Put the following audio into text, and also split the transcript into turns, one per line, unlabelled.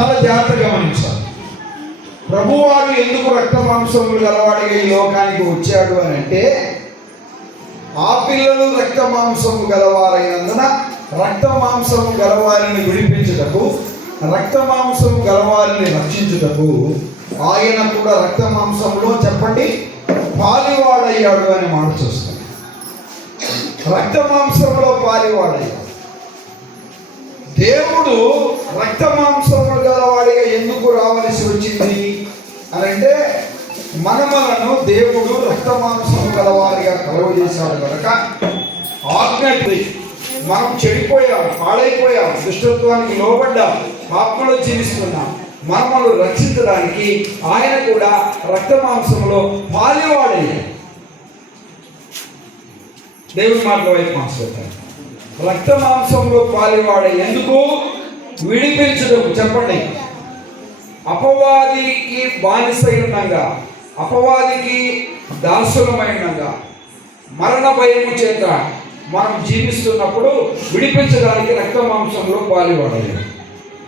చాలా జాగ్రత్తగా గమనించాలి. ప్రభువాడు ఎందుకు రక్త మాంసములు గలవాడిగా ఈ లోకానికి వచ్చాడు అని అంటే ఆ పిల్లలు రక్త మాంసము గలవారైనందున రక్త మాంసము గలవారిని విడిపించుటకు రక్త మాంసము గలవారిని రక్షించుటకు ఆయన కూడా రక్త మాంసంలో చెప్పండి పాలివాడయ్యాడు అని మాట చూస్తాం రక్త మాంసంలో పాలివాడయ్యాడు. దేవుడు రక్త మాంసం వచ్చింది అని అంటే మనమలను దేవుడు రక్త కలవారిగా కలవ చేశాడు కనుక ఆజ్ఞటి మనం చెడిపోయాం పాడైపోయాం దుష్టత్వానికి లోబడ్డాం పాపంలో జీవిస్తున్నాం. మనమను రక్షించడానికి ఆయన కూడా రక్త మాంసంలో పాలివాడయ్యాడు దేవుని వైపు మాట్లాడతారు రక్త మాంసంలో పాలివాడే ఎందుకు? విడిపించడం. చెప్పండి. అపవాదికి బానిసై ఉండగా అపవాదికి దాసులమైనగా మరణ భయము చేత మనం జీవిస్తున్నప్పుడు విడిపించడానికి రక్త మాంసంలో పాలివాడాలి